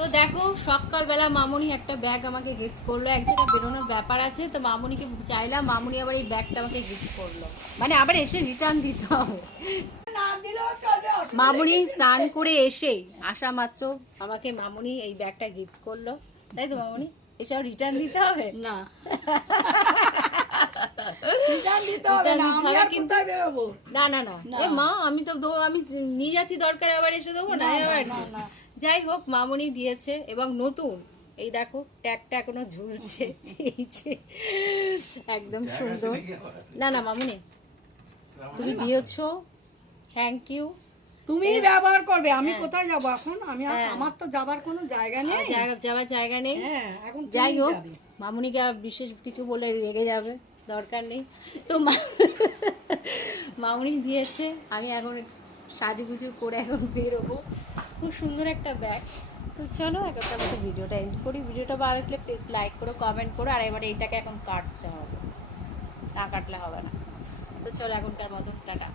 তো দেখো সকালবেলা মামুনি একটা ব্যাগ আমাকে গিফট করলো, এক জায়গায় বেরোনোর ব্যাপার আছে, তো মামুনিকে চাইলাম, মামুনি আবার এই ব্যাগটা আমাকে গিফট করলো, মানে আবার এসে রিটার্ন দিতে হবে। মামুনি স্নান করে এসেই আসা মাত্র আমাকে মামুনি এই ব্যাগটা গিফট করলো, তাই তো মামুনি? এসব রিটার্ন দিতে হবে না না না না এ মা, আমি তো আমি নিয়ে যাচ্ছি, দরকার আবার এসে দেবো না এবার। যাই হোক মামুনি দিয়েছে এবং নতুন এই দেখো ট্যাগটা এখনো ঝুলছে, এই যে একদম সুন্দর। না না মামুনি তুমি দিয়েছো, থ্যাংক ইউ। তুমি ব্যবহার করবে, আমি কোথায় যাব এখন? আমি আমার তো যাবার কোনো জায়গা নেই, যাওয়ার জায়গা নেই। এখন যাই হোক মামুনিকে আর বিশেষ কিছু বলে রেগে যাবে, দরকার নেই। তো মামুনি দিয়েছে, আমি এখন সাজুগুজু করে এখন বেরোবো। খুব সুন্দর একটা ব্যাগ। তো চলো এখনকার মতো ভিডিওটা এন্ড করি। ভিডিওটা ভালো লাগলে প্লিজ লাইক করো, কমেন্ট করো, আর এবারে এইটাকে এখন কাটতে হবে, না কাটলে হবে না। তো চলো এখনকার মতো টাটা।